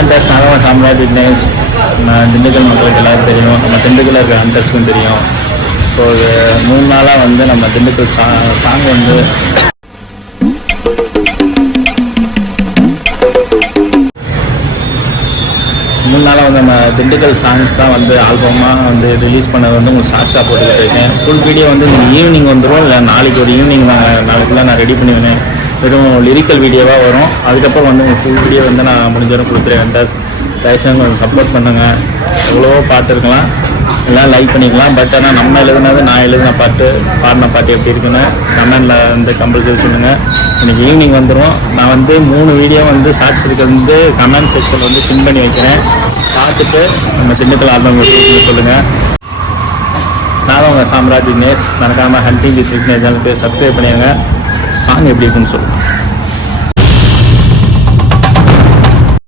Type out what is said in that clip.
Hunters நாகவன் Samraj Vignesh Dindigul மக்களுக்கு எல்லாரும் தெரியும், நம்ம திண்டுக்கல்ல இருக்க ஹண்டர்ஸ்க்கும் தெரியும். ஸோ ஒரு 3 நாளாக வந்து நம்ம திண்டுக்கல் சாங் வந்து நம்ம திண்டுக்கல் சாங்ஸ் தான் வந்து ஆல்பமாக வந்து ரிலீஸ் பண்ணது வந்து உங்களுக்கு ஷார்ட்ஸாக போட்டுக்கிட்டு இருக்கேன். ஃபுல் வீடியோ வந்து நீங்கள் ஈவினிங் வந்துடும், இல்லை நாளைக்கு ஒரு ஈவினிங் நாளைக்குள்ளே நான் ரெடி பண்ணுவேன். வெறும் லிரிக்கல் வீடியோவாக வரும். அதுக்கப்புறம் வந்து உங்கள் ஃபுல் வீடியோ வந்து நான் முடிஞ்சவரை கொடுத்துருவேன். ஹண்டர்ஸ் தயவுசெய்து கொஞ்சம் சப்போர்ட் பண்ணுங்கள். எவ்வளவோ பார்த்துருக்கலாம், எல்லாம் லைக் பண்ணிக்கலாம். பட் ஆனால் நம்ம எழுதுனது நான் எழுதின பாடின பாட்டு எப்படி இருக்குன்னு கமெண்டில் வந்து கம்பல்சரி சொல்லுங்கள். இன்றைக்கி ஈவினிங் வந்துடும். நான் வந்து 3 வீடியோ வந்து ஷார்ட்ஸ் இருக்கிறது வந்து கமெண்ட் செக்ஷனில் வந்து பின் பண்ணி வைக்கிறேன். பார்த்துட்டு நம்ம திண்டுக்கல் ஆல்பம் சொல்லுங்கள். நான் உங்கள் சாம்ராஜ் விக்னேஷ். மறக்காமல் ஹண்டிங் வித் விக்னேஷ் சேனலுக்கு சப்ஸ்கிரைப் பண்ணிடுங்க. சாங் எப்படி இருக்குன்னு சொல்லுங்கள்.